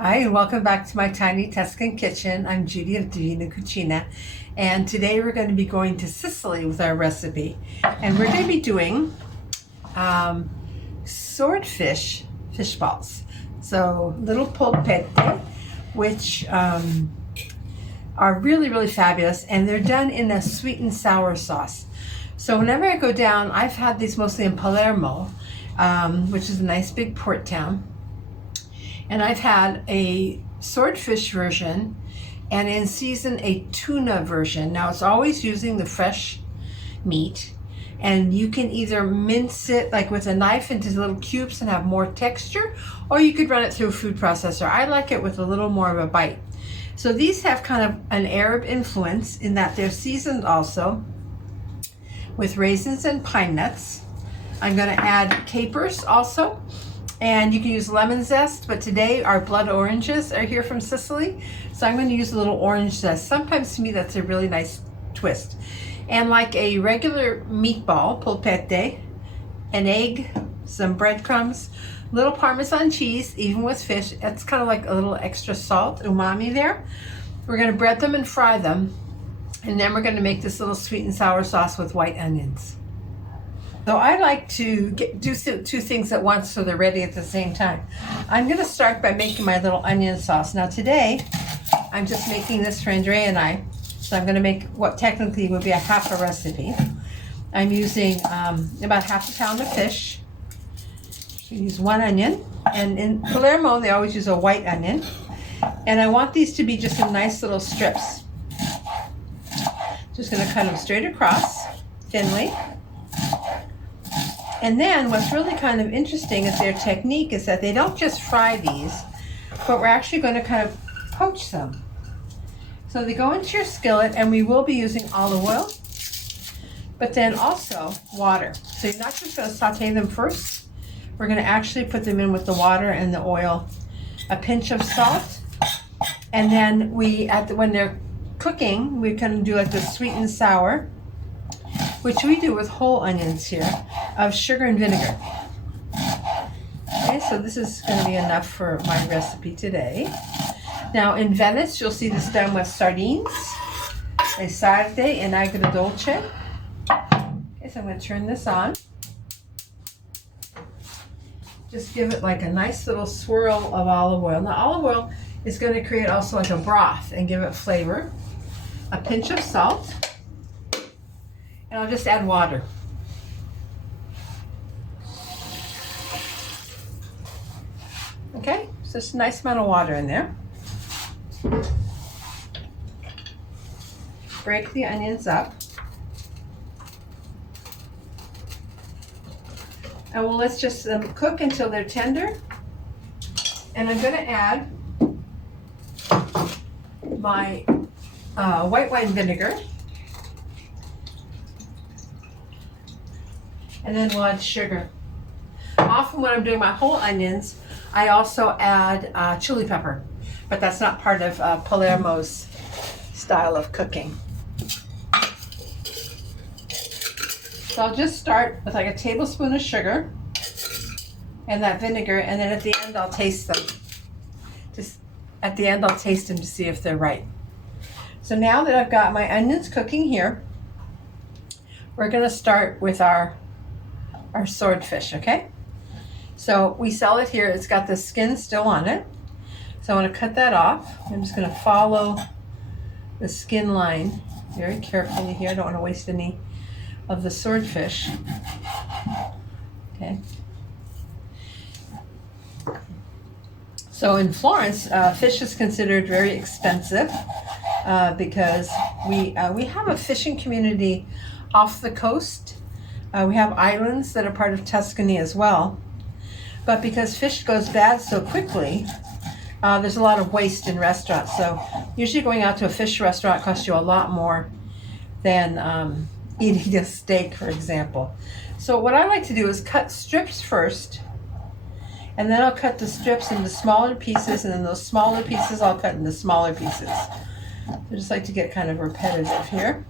Hi, and welcome back to my tiny Tuscan kitchen. I'm Judy of Divina Cucina, and today we're going to be going to Sicily with our recipe. And we're going to be doing swordfish fish balls. So little polpette, which are really, really fabulous, and they're done in a sweet and sour sauce. So whenever I go down, I've had these mostly in Palermo, which is a nice big port town. And I've had a swordfish version and in season a tuna version. Now it's always using the fresh meat, and you can either mince it like with a knife into little cubes and have more texture, or you could run it through a food processor. I like it with a little more of a bite. So these have kind of an Arab influence in that they're seasoned also with raisins and pine nuts. I'm going to add capers also. And you can use lemon zest, but today our blood oranges are here from Sicily, so I'm going to use a little orange zest. Sometimes to me that's a really nice twist. And like a regular meatball, polpette, an egg, some breadcrumbs, little Parmesan cheese, even with fish. It's kind of like a little extra salt, umami there. We're going to bread them and fry them, and then we're going to make this little sweet and sour sauce with white onions. So I like to do two things at once so they're ready at the same time. I'm going to start by making my little onion sauce. Now today, I'm just making this for Andrea and I. So I'm going to make what technically would be a half a recipe. I'm using about half a pound of fish. I use one onion. And in Palermo, they always use a white onion. And I want these to be just in nice little strips. Just going to cut them straight across, thinly. And then what's really kind of interesting is their technique is that they don't just fry these, but we're actually going to kind of poach them. So they go into your skillet, and we will be using olive oil, but then also water. So you're not just going to saute them first. We're going to actually put them in with the water and the oil, a pinch of salt, and then when they're cooking, we can do like the sweet and sour, which we do with whole onions here, of sugar and vinegar. Okay, so this is going to be enough for my recipe today. Now in Venice, you'll see this done with sardines, a sarde and agrodolce. Okay, so I'm going to turn this on. Just give it like a nice little swirl of olive oil. Now olive oil is going to create also like a broth and give it flavor. A pinch of salt. And I'll just add water. Okay, so just a nice amount of water in there. Break the onions up. And let's just cook until they're tender. And I'm going to add my white wine vinegar. And then we'll add sugar. Often when I'm doing my whole onions, I also add chili pepper, but that's not part of Palermo's style of cooking. So I'll just start with like a tablespoon of sugar and that vinegar, and then at the end I'll taste them. Just at the end I'll taste them to see if they're right. So now that I've got my onions cooking here, we're going to start with our swordfish, okay? So we sell it here. It's got the skin still on it. So I want to cut that off. I'm just going to follow the skin line very carefully here. I don't want to waste any of the swordfish. Okay. So in Florence, fish is considered very expensive because we have a fishing community off the coast. We have islands that are part of Tuscany as well. But because fish goes bad so quickly, there's a lot of waste in restaurants. So usually going out to a fish restaurant costs you a lot more than eating a steak, for example. So what I like to do is cut strips first, and then I'll cut the strips into smaller pieces, and then those smaller pieces I'll cut into smaller pieces. I just like to get kind of repetitive here.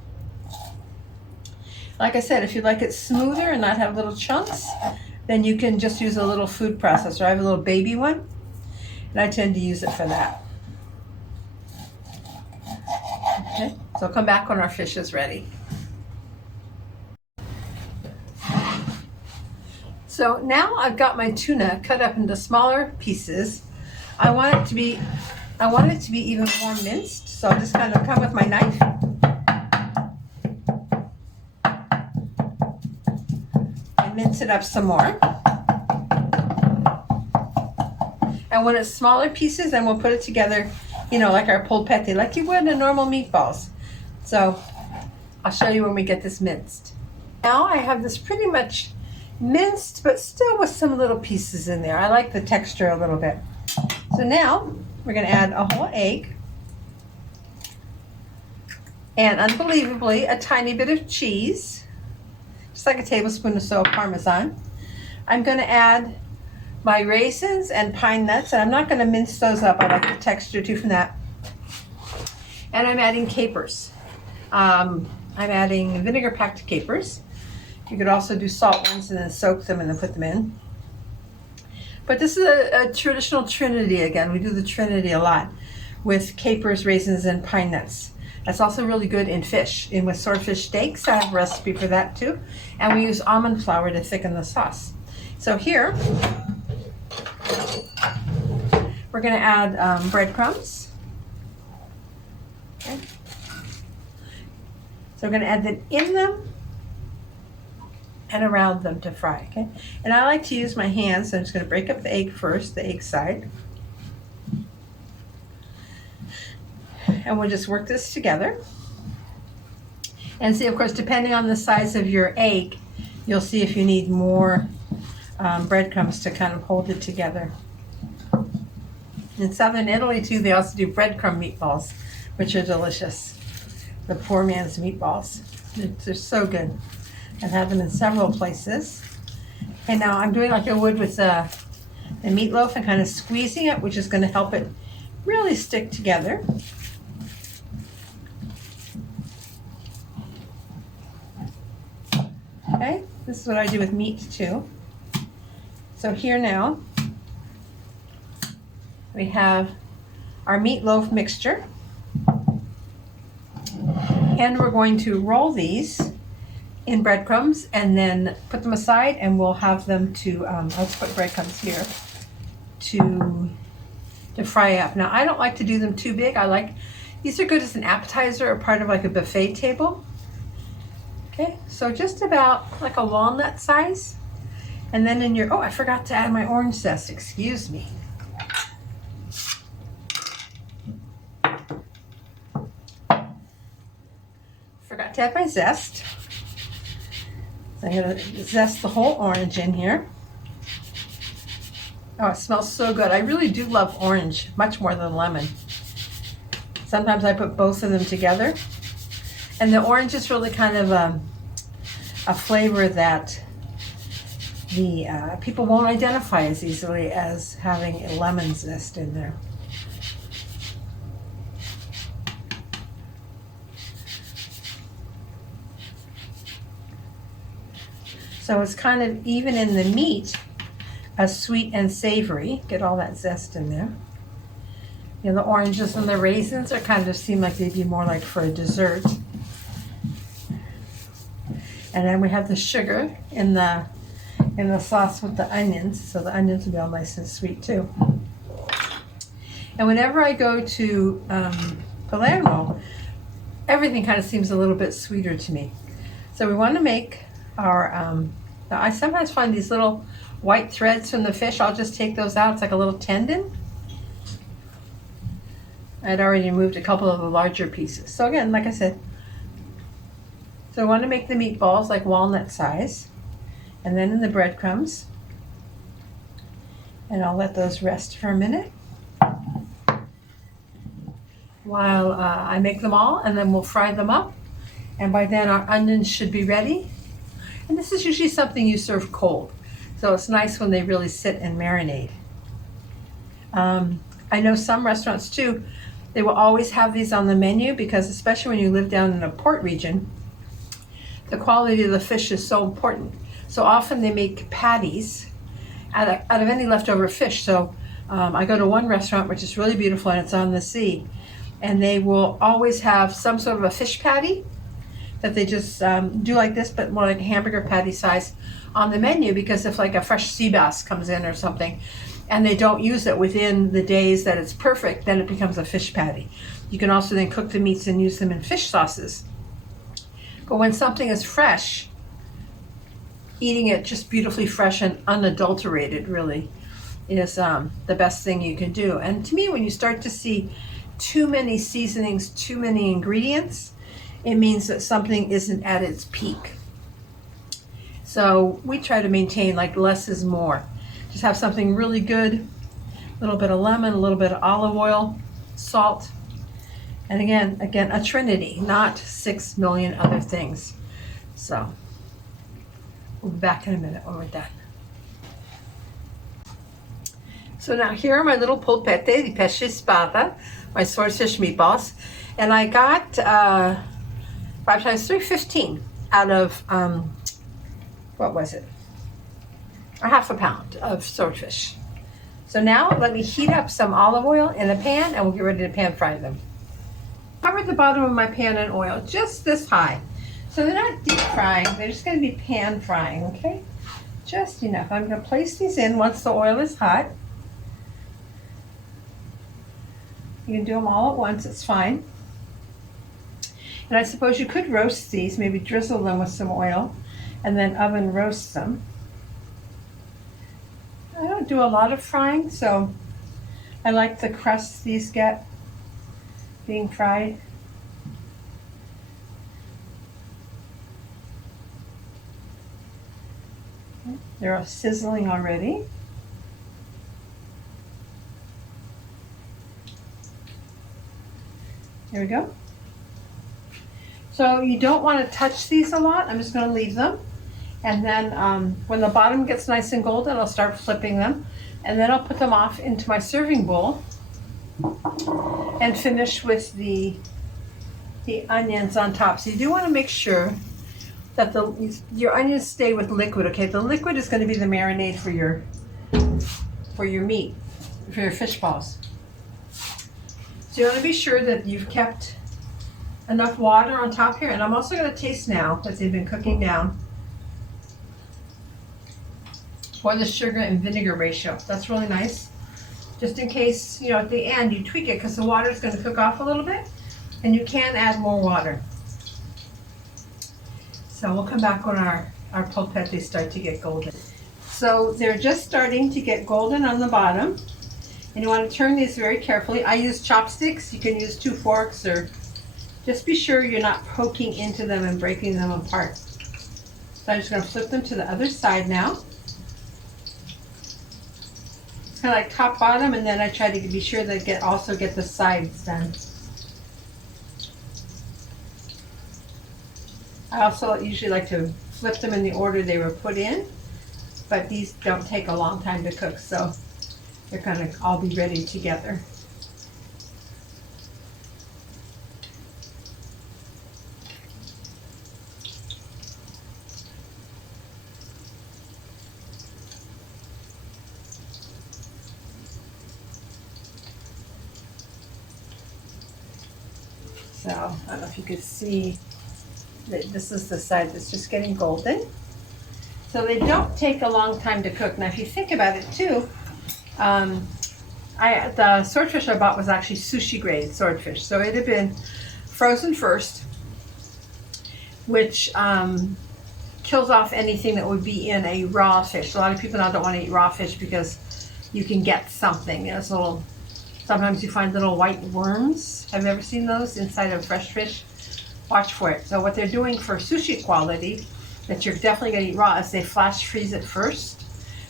Like I said, if you'd like it smoother and not have little chunks, then you can just use a little food processor. I have a little baby one, and I tend to use it for that. Okay, so I'll come back when our fish is ready. So now I've got my tuna cut up into smaller pieces. I want it to be even more minced, so I'll just kind of come with my knife and mince it up some more. And when it's smaller pieces, then we'll put it together, you know, like our polpette, like you would in normal meatballs. So I'll show you when we get this minced. Now I have this pretty much minced, but still with some little pieces in there. I like the texture a little bit. So now we're going to add a whole egg and, unbelievably, a tiny bit of cheese, just like a tablespoon or so of Parmesan. I'm going to add my raisins and pine nuts, and I'm not going to mince those up. I like the texture too from that. And I'm adding capers. I'm adding vinegar-packed capers. You could also do salt ones and then soak them and then put them in. But this is a traditional trinity again. We do the trinity a lot with capers, raisins, and pine nuts. That's also really good in fish. And with swordfish steaks, I have a recipe for that too. And we use almond flour to thicken the sauce. So here, we're going to add breadcrumbs. Okay. So we're going to add them in them and around them to fry, okay? And I like to use my hands, so I'm just going to break up the egg first, the egg side. And we'll just work this together. And see, of course, depending on the size of your egg, you'll see if you need more breadcrumbs to kind of hold it together. In southern Italy, too, they also do breadcrumb meatballs, which are delicious. The poor man's meatballs. They're so good. I've had them in several places. And now I'm doing like I would with the meatloaf and kind of squeezing it, which is going to help it really stick together. Okay, this is what I do with meat too. So here now, we have our meatloaf mixture. And we're going to roll these in breadcrumbs and then put them aside, and we'll have them to, let's put breadcrumbs here, to fry up. Now, I don't like to do them too big. These are good as an appetizer or part of like a buffet table. Okay, so just about like a walnut size. And then in your, oh, I forgot to add my orange zest, excuse me. Forgot to add my zest. So I'm going to zest the whole orange in here. Oh, it smells so good. I really do love orange much more than lemon. Sometimes I put both of them together. And the orange is really kind of a flavor that the people won't identify as easily as having a lemon zest in there. So it's kind of even in the meat, as sweet and savory. Get all that zest in there. You know, the oranges and the raisins are kind of seem like they'd be more like for a dessert. And then we have the sugar in the sauce with the onions, so the onions will be all nice and sweet too. And whenever I go to Palermo, everything kind of seems a little bit sweeter to me. So we want to make our, now I sometimes find these little white threads from the fish. I'll just take those out. It's like a little tendon. I'd already removed a couple of the larger pieces. So again, like I said, so I want to make the meatballs like walnut size, and then in the breadcrumbs. And I'll let those rest for a minute while I make them all, and then we'll fry them up. And by then our onions should be ready. And this is usually something you serve cold. So it's nice when they really sit and marinate. I know some restaurants too, they will always have these on the menu because especially when you live down in a port region, the quality of the fish is so important. So often they make patties out of any leftover fish. So I go to one restaurant which is really beautiful and it's on the sea, and they will always have some sort of a fish patty that they just do like this, but more like a hamburger patty size on the menu, because if like a fresh sea bass comes in or something and they don't use it within the days that it's perfect, then it becomes a fish patty. You can also then cook the meats and use them in fish sauces. But when something is fresh, eating it just beautifully fresh and unadulterated really is the best thing you can do. And to me, when you start to see too many seasonings, too many ingredients, it means that something isn't at its peak. So we try to maintain like less is more. Just have something really good, a little bit of lemon, a little bit of olive oil, salt, and again, a trinity, not 6 million other things. So we'll be back in a minute when we're done. So now here are my little Polpette di Pesce Spada, my swordfish meatballs. And I got 5 times 3, 15 out of, what was it? A half a pound of swordfish. So now let me heat up some olive oil in a pan and we'll get ready to pan fry them. Cover the bottom of my pan in oil just this high. So they're not deep frying, they're just gonna be pan frying, okay? Just enough. I'm gonna place these in once the oil is hot. You can do them all at once, it's fine. And I suppose you could roast these, maybe drizzle them with some oil and then oven roast them. I don't do a lot of frying, so I like the crust these get being fried. They're sizzling already. There we go. So you don't want to touch these a lot. I'm just going to leave them. And then when the bottom gets nice and golden, I'll start flipping them. And then I'll put them off into my serving bowl and finish with the onions on top. So you do want to make sure that your onions stay with liquid, okay? The liquid is going to be the marinade for your meat, for your fish balls. So you want to be sure that you've kept enough water on top here. And I'm also going to taste now that they've been cooking down for the sugar and vinegar ratio. That's really nice. Just in case, you know, at the end you tweak it because the water is going to cook off a little bit and you can add more water. So we'll come back when our polpettes start to get golden. So they're just starting to get golden on the bottom. And you want to turn these very carefully. I use chopsticks. You can use 2 forks, or just be sure you're not poking into them and breaking them apart. So I'm just going to flip them to the other side now. It's kind of like top bottom, and then I try to be sure that also get the sides done. I also usually like to flip them in the order they were put in, but these don't take a long time to cook, so they're going to all be ready together. So I don't know if you could see that this is the side that's just getting golden. So they don't take a long time to cook. Now if you think about it too, the swordfish I bought was actually sushi grade swordfish. So it had been frozen first, which kills off anything that would be in a raw fish. A lot of people now don't want to eat raw fish because you can get something. There's sometimes you find little white worms. Have you ever seen those inside of fresh fish? Watch for it. So what they're doing for sushi quality that you're definitely going to eat raw is they flash freeze it first,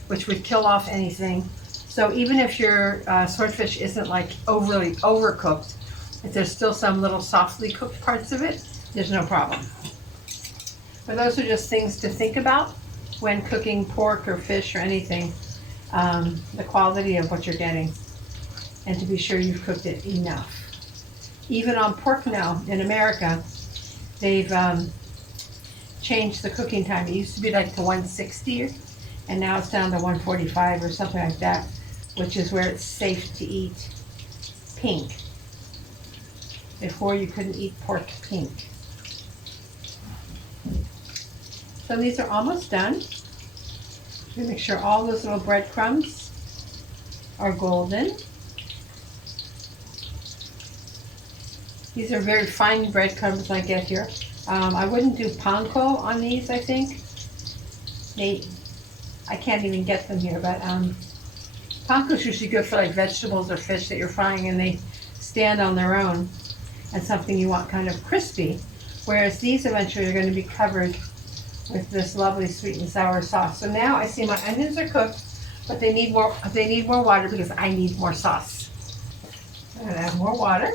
which would kill off anything. So even if your swordfish isn't like overly overcooked, if there's still some little softly cooked parts of it, there's no problem. But those are just things to think about when cooking pork or fish or anything, the quality of what you're getting, and to be sure you've cooked it enough. Even on pork now in America, they've changed the cooking time. It used to be like to 160, and now it's down to 145 or something like that. which is where it's safe to eat pink. Before you couldn't eat pork pink. So these are almost done. Make sure all those little breadcrumbs are golden. These are very fine breadcrumbs I get here. I wouldn't do panko on these, I think. I can't even get them here, but panko is usually good for like vegetables or fish that you're frying and they stand on their own and something you want kind of crispy. Whereas these eventually are going to be covered with this lovely sweet and sour sauce. So now I see my onions are cooked, but they need more water because I need more sauce. I'm going to add more water.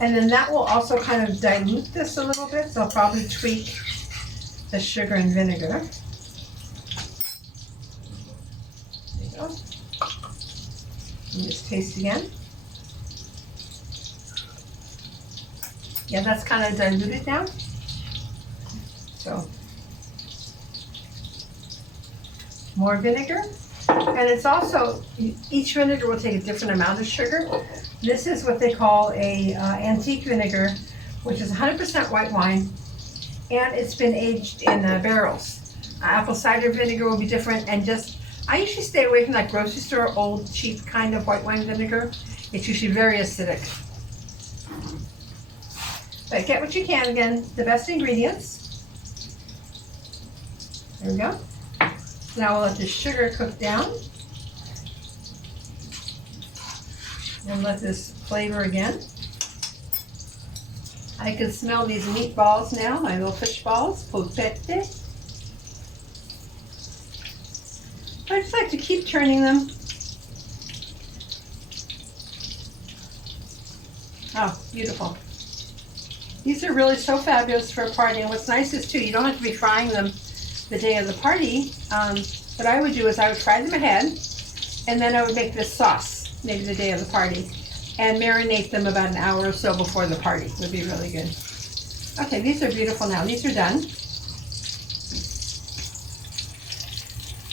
And then that will also kind of dilute this a little bit, so I'll probably tweak the sugar and vinegar. There you go. And just taste again. Yeah, that's kind of diluted now. So, more vinegar. And it's also, each vinegar will take a different amount of sugar. This is what they call a antique vinegar, which is 100% white wine, and it's been aged in barrels. Apple cider vinegar will be different, and I usually stay away from that grocery store old cheap kind of white wine vinegar. It's usually very acidic. But get what you can. Again, the best ingredients. There we go. Now we'll let the sugar cook down. And let this flavor again. I can smell these meatballs now, my little fish balls, polpette. I just like to keep turning them. Oh, beautiful. These are really so fabulous for a party. And what's nice is too, you don't have to be frying them the day of the party. What I would do is I would fry them ahead, and then I would make this sauce, maybe the day of the party, and marinate them about an hour or so before the party. Would be really good. Okay, these are beautiful now. These are done.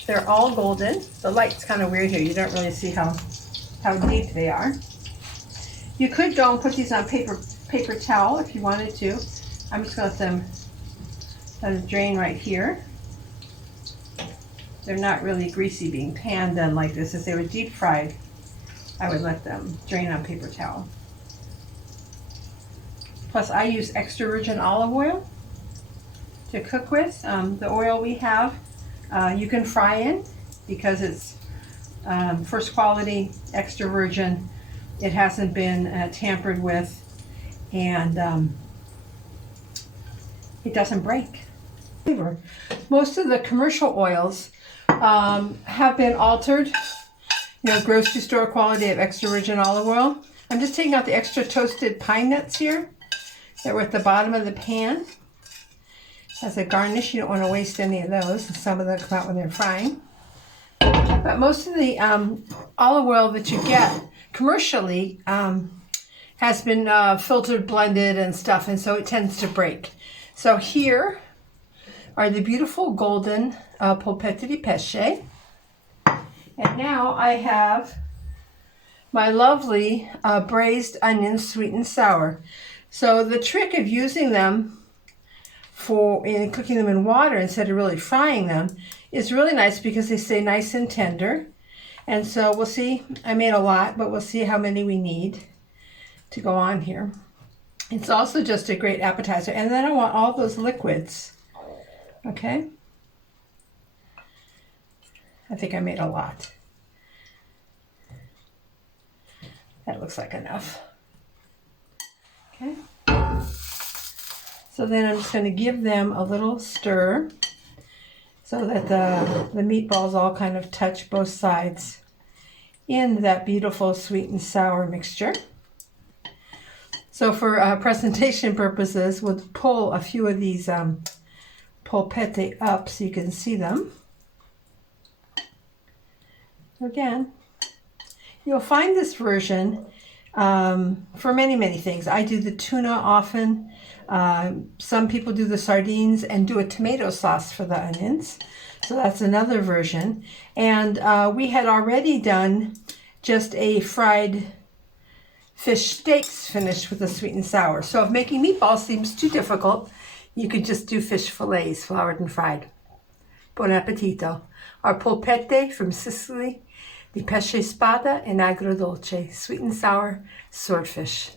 They're all golden. The light's kind of weird here. You don't really see how deep they are. You could go and put these on paper towel if you wanted to. I'm just going to let them drain right here. They're not really greasy being pan done like this. If they were deep fried, I would let them drain on paper towel. Plus I use extra virgin olive oil to cook with. The oil we have, you can fry in because it's first quality, extra virgin. It hasn't been tampered with, and it doesn't break. Most of the commercial oils have been altered, grocery store quality of extra virgin olive oil. I'm just taking out the extra toasted pine nuts here that were at the bottom of the pan. As a garnish, you don't want to waste any of those. Some of them come out when they're frying. But most of the olive oil that you get commercially has been filtered, blended, and stuff, and so it tends to break. So here are the beautiful golden Polpette di Pesce. And now I have my lovely braised onions, sweet and sour. So the trick of using them in cooking them in water instead of really frying them is really nice because they stay nice and tender. And so we'll see, I made a lot, but we'll see how many we need to go on here. It's also just a great appetizer. And then I want all those liquids. Okay. I think I made a lot. That looks like enough. Okay. So then I'm just going to give them a little stir so that the meatballs all kind of touch both sides in that beautiful sweet and sour mixture. So for presentation purposes, we'll pull a few of these polpette up so you can see them. Again, you'll find this version for many, many things. I do the tuna often. Some people do the sardines and do a tomato sauce for the onions. So that's another version. And we had already done just a fried fish steaks finished with a sweet and sour. So if making meatballs seems too difficult, you could just do fish fillets, floured and fried. Buon appetito. Our polpette from Sicily, di Pesce Spada and Agrodolce, sweet and sour swordfish.